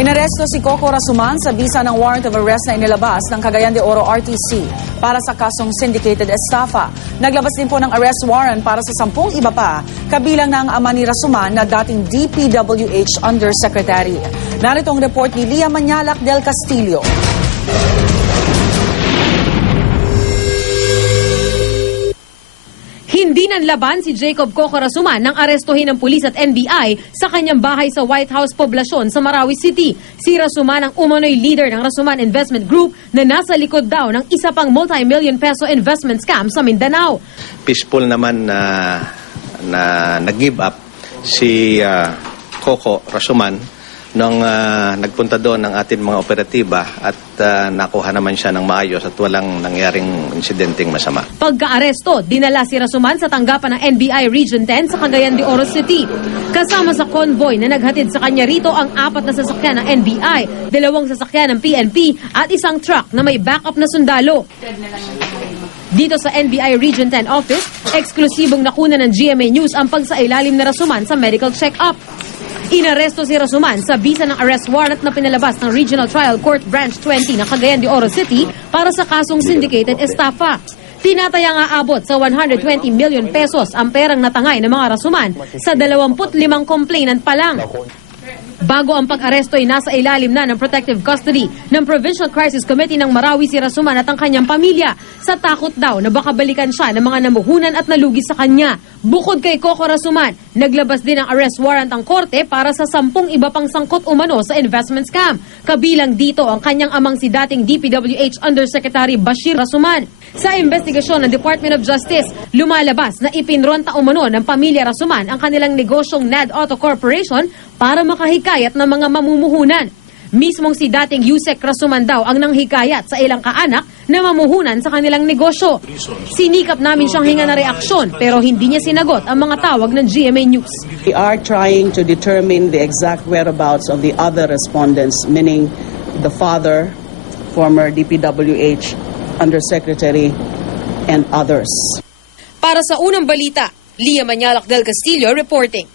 Inaresto si Coco Rasuman sa bisa ng warrant of arrest na inilabas ng Cagayan de Oro RTC para sa kasong syndicated estafa. Naglabas din po ng arrest warrant para sa 10 iba pa, kabilang na ang ama ni Rasuman na dating DPWH Undersecretary. Narito ang report ni Lia Manyalak del Castillo. Hindi nanlaban si Jacob Coco Rasuman nang arestuhin ng pulis at NBI sa kanyang bahay sa White House Poblacion sa Marawi City. Si Rasuman ang umano'y leader ng Rasuman Investment Group na nasa likod daw ng isa pang multi-million peso investment scam sa Mindanao. Peaceful naman na nag-give up si Coco Rasuman nung nagpunta doon ng ating mga operatiba at nakuha naman siya ng maayos at walang nangyaring insidenteng masama. Pagka-aresto, dinala si Rasuman sa tanggapan ng NBI Region 10 sa Cagayan de Oro City. Kasama sa convoy na naghatid sa kanya rito ang 4 na sasakyan ng NBI, 2 sasakyan ng PNP at isang truck na may backup na sundalo. Dito sa NBI Region 10 office, eksklusibong nakuna ng GMA News ang pagsailalim na Rasuman sa medical check-up. Inaresto si Rasuman sa bisa ng arrest warrant na pinalabas ng Regional Trial Court Branch 20 ng Cagayan de Oro City para sa kasong syndicated estafa. Tinatayang aabot sa 120 million pesos ang perang natangay ng mga Rasuman sa 25 complainant pa lang. Bago ang pag-aresto ay nasa ilalim na ng protective custody ng Provincial Crisis Committee ng Marawi si Rasuman at ang kanyang pamilya sa takot daw na baka balikan siya ng mga namuhunan at nalugi sa kanya. Bukod kay Coco Rasuman, naglabas din ng arrest warrant ang korte para sa 10 iba pang sangkot umano sa investment scam. Kabilang dito ang kanyang amang si dating DPWH Undersecretary Bashir Rasuman. Sa investigasyon ng Department of Justice, lumalabas na ipinronta umano ng pamilya Rasuman ang kanilang negosyong NAD Auto Corporation para makahikayat ng mga mamumuhunan. Mismong si dating Yusek Rasuman daw ang nanghikayat sa ilang kaanak na mamuhunan sa kanilang negosyo. Sinikap namin siyang hinga na reaksyon pero hindi niya sinagot ang mga tawag ng GMA News. We are trying to determine the exact whereabouts of the other respondents, meaning the father, former DPWH Undersecretary, and others. Para sa unang balita, Lia Manyalak del Castillo reporting.